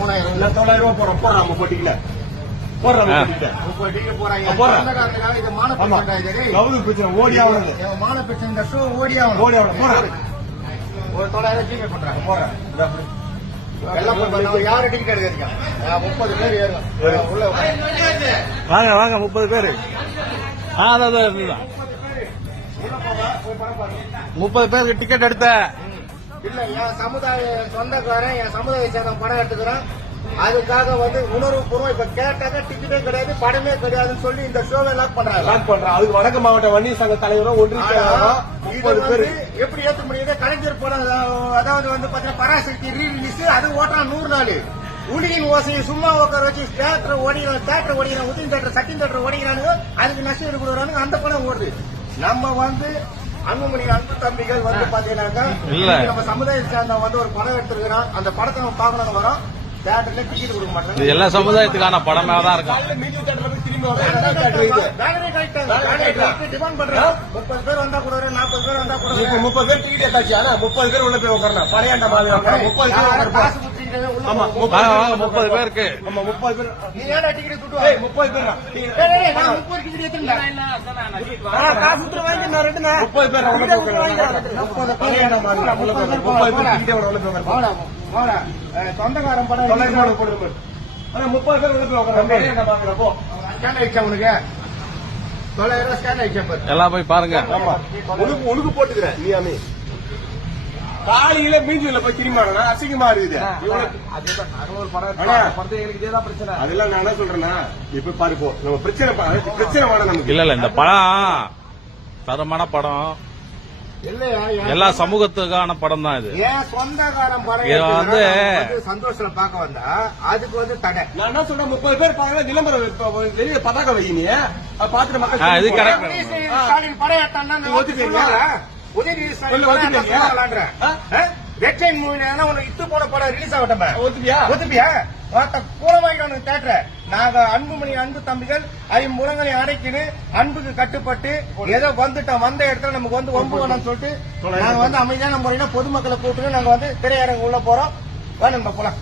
3000 9,000 போறோம். போறான் 30 டிக்கெட். போறான் 30 டிக்கெட் போறாங்க. சொந்தக்காரங்களுக்காக இது மான பிரச்சனை இது. கவுது பிரச்சனை ஓடி ஆவணும். மான பிரச்சனை இந்த ஷோ ஓடி ஆவணும். போறான். ஒரு 9,000 டிக்கெட் பண்றாங்க. போறான். எல்லாம் போய் யாரு டிக்கெட் எடுக்கிறீங்க? 30 பேர் ஏறுங்க. உள்ள வாங்க 30 பேர். அதான் 30 பேருக்கு டிக்கெட் எடுத்த இல்ல என் சமுதாய சொந்தக்காரன் என் சமுதாய சேர்ந்த படம் எடுத்துக்கிறேன். அதுக்காக உணர்வு பூர்வம் இப்ப கேட்டாக்க டிக்கெட்டே கிடையாது படமே கிடையாதுன்னு சொல்லி இந்த ஷோவை லாக் பண்றாங்க. அதுக்கு வடக்கு மாவட்ட வன்னியர் சங்க தலைவரும் ஒன்றிய எப்படி ஏற்ற முடியுது? கலைஞர் படம் அதாவது பாத்தீங்கன்னா பராசக்தி ரீரிலீஸ் அது ஓட்டுறான் 100 நாள். உளியின் ஓசையை சும்மா உட்கார வச்சு தேட்டர் ஓடிக்கிறான் உதயம் தேட்டர் சட்டின் தேட்டர் ஓடிக்கிறானுங்க. அதுக்கு நஷ்டம் கொடுக்குறானுங்க. அந்த படம் ஓடுது. நம்ம அன்புமணி அன்பு தம்பிகள் பாத்தீங்கன்னாக்கா நம்ம சமுதாயத்தை சேர்ந்த ஒரு படம் எடுத்துருக்கிறோம். அந்த படத்தை நம்ம பார்க்கணும் வரோம். தியேட்டர்ல டிக்கெட் கொடுக்க மாட்டாங்க. எல்லா சமுதாயத்துக்கான படமா தான் இருக்கும். டிமாண்ட் பண்றோம். 30 பேர் வந்தா கூட 40 பேர் வந்தா கூட 30 பேர் டிக்கெட் எடுத்தாச்சு. ஆனா 30 பேர் உள்ள போய் உட்காரலாம். பழையாண்ட மாதிரி 30 பேர் காசு குடுத்தீங்க. ஆமா 30 பேருக்கு. ஆமா 30 பேர். நீ ஏன்டா டிக்கெட் குடுவா? 30 பேர். டேய் நான் 30 டிக்கெட் ஏத்துறேன். காசு குடுத்து வாங்கி நான் ரெண்டுனா 30 பேர் உள்ள போய் உட்காரலாம். 30 பழையாண்ட மாதிரி 30 பேர் டிக்கெட் உள்ள போய் உட்காரலாம். போடா சொந்தக்காரன் படம் 30 பேர் உள்ள போய் உட்காரலாம். ஸ்கேன் ஆயிடுச்சா உனக்கு? 9,000 ஸ்கேன் ஆயிடுச்சா? எல்லாம் போய் பாருங்க. உனக்கு போட்டுக்கிறேன் நீ அமி காலையில மீஞ்சில போய் திரும்பினா அசிங்கமா இருக்குது. அதெல்லாம் நான் என்ன சொல்றேன்னா இப்ப பாருப்போம் நம்ம பிரச்சனை வேணும் நமக்கு. இல்ல இந்த படம் தரமான படம். எல்லா சமூகத்துக்கான படம் தான் இது. ஏன் சொந்தக்காரன் படம் சந்தோஷம் பார்க்க வந்தா அதுக்கு தடை. நான் என்ன சொல்றேன் 30 பேர் பாக்க விளம்பரம் வெளியே பதாக்க வைங்க பாத்துட்டு மக்கள் இது கரெக்ட். படம் ஏட்டான்னா உதயநிதி ரெட் லைன் மூவில உனக்கு இட்டு போன படம் ரிலீஸ் ஆகட்டும். ஒத்துப்பியா? கூலமாயிட்டு தேட்டர் நாங்க அன்புமணி அன்பு தம்பிகள் ஐம்புலங்களை அடைக்கின்னு அன்புக்கு கட்டுப்பட்டு ஏதோ வந்துட்டோம். வந்த இடத்துல நமக்கு ஒம்பு வேணும்னு சொல்லிட்டு நாங்க அமைதியான முறையில பொதுமக்களை கூப்பிட்டு நாங்க திரையரங்கு உள்ள போறோம். நம்ம போலாம்.